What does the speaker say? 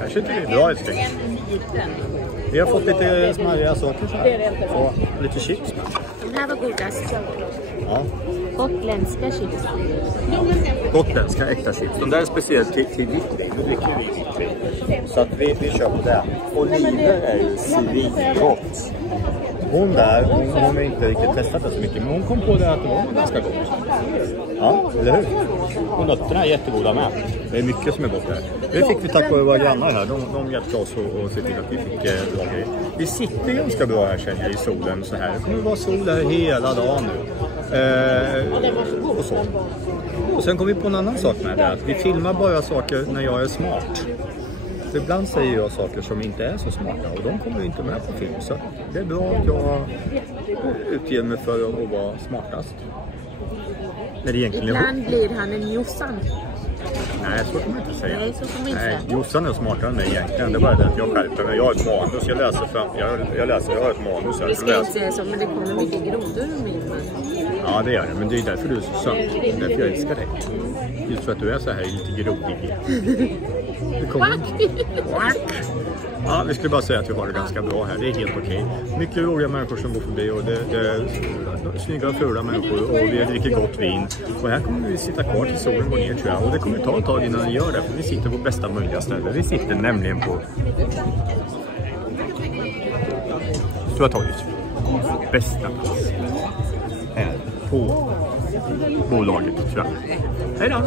Här sitter vi bra ett styck. Vi har fått lite smarriga saker så här. Och lite chips. Den här var godast. Ja. Gotländska chips. Gotländska äkta chips. De där är speciellt till vitt. Nu dricker vi. Så att vi kör på det. Oliver är ju svingott. Hon där, hon har inte riktigt testat det så mycket. Men hon kom på det att det var ganska gott. Ja, eller hur? Och nötterna är jättegoda med. Det är mycket som är gott här. Det fick vi tack vare våra grannar här. De hjälpte oss och se till att vi fick bra grejer. Vi sitter ganska bra här känner jag i solen så här. Det kommer vara sol här hela dagen nu. Och så. Och sen kom vi på en annan sak med det. Att vi filmar bara saker när jag är smart. Så ibland säger jag saker som inte är så smarta. Och de kommer inte med på film. Så det är bra att jag utger mig för att vara smartast. Ibland blir han en Jossan. Nej, så kan man inte säga. Nej, så kan man inte säga. Jossan är smartare än mig egentligen. Det är bara det att jag skärper mig. Jag har ett manus. Jag läser fram. Jag har ett manus. Det ska inte säga så, men det kommer mycket grodor ur min mun. Ja, det gör det. Men det är därför du är så söt. Det är därför jag älskar dig. Just för att du är så här lite grodig. Ja, vi skulle bara säga att vi har det ganska bra här. Det är helt okej. Mycket roliga människor som går förbi och det är snygga och fula människor och vi dricker gott vin. Och här kommer vi sitta kvar till solen går ner tror jag. Och det kommer ta ett tag innan vi gör det. För vi sitter på bästa möjliga ställe. Vi sitter nämligen på Stora torget. Bästa plats här på bolaget tror jag. Hej då!